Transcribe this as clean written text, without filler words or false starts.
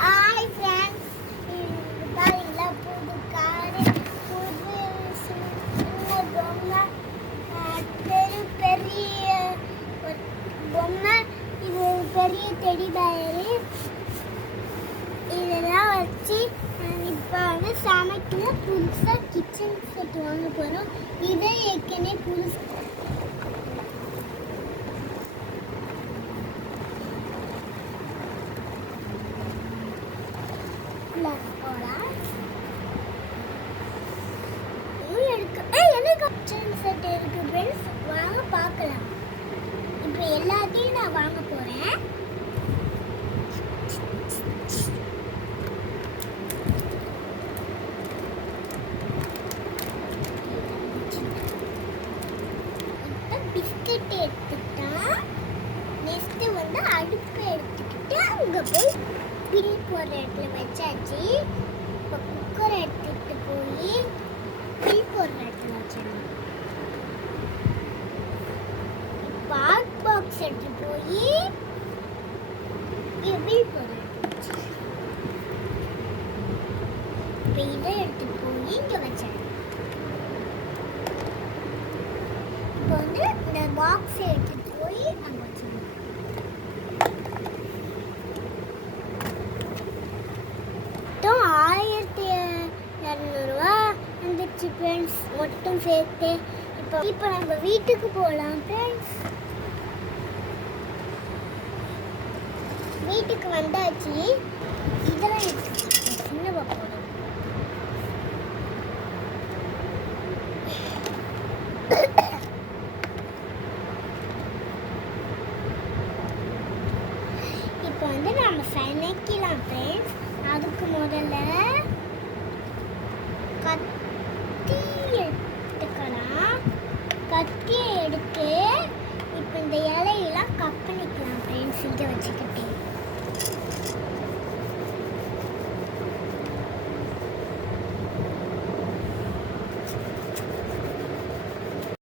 Hi friends, இதுதான் இல்லை புது காரு, புது சின்ன பொம்மை, பெரிய பெரிய ஒரு பொம்மை. இது பெரிய டெடி பேரு. இதெல்லாம் வச்சு இப்போ வந்து சமைக்கல. புதுசாக கிச்சன் செட் வாங்க போகிறோம். இதை ஏற்கனவே புதுசு கிச்சன் செட் இருக்கு ஃப்ரெண்ட்ஸ், வாங்க பார்க்கலாம். இப்போ எல்லாத்தையும் நான் வாங்க போகிறேன். பிஸ்கட் எடுத்துக்கிட்டா, நெக்ஸ்ட்டு வந்து அடுப்பு எடுத்துக்கிட்டு அங்கே போய் பில் போடுற இடத்துல வச்சாச்சு. இப்போ குக்கரை எடுத்துக்கிட்டு போய் பில் போடுற இடத்துல வச்சிடணும். இப்போ ஹாட் பாக்ஸ் எடுத்து போய் பில் போடுற இடத்துல வச்சு, இப்போ இதை எடுத்து போய் இங்கே வச்சிடணும். இப்போ வந்து இந்த பாக்ஸ் எடுத்துட்டு போய் அங்கே வச்சிடணும். மொத்தம் 1200 வந்துச்சு ஃப்ரெண்ட்ஸ், மொத்தம் சேர்த்து. இப்போ நம்ம வீட்டுக்கு போகலாம் ஃப்ரெண்ட்ஸ். வீட்டுக்கு வந்தாச்சு. இதெல்லாம் எடுத்துக்கிட்டு சின்ன போகணும். இப்போ வந்து நம்ம சமைக்கலாம் ஃப்ரெண்ட்ஸ். அதுக்கு முதல்ல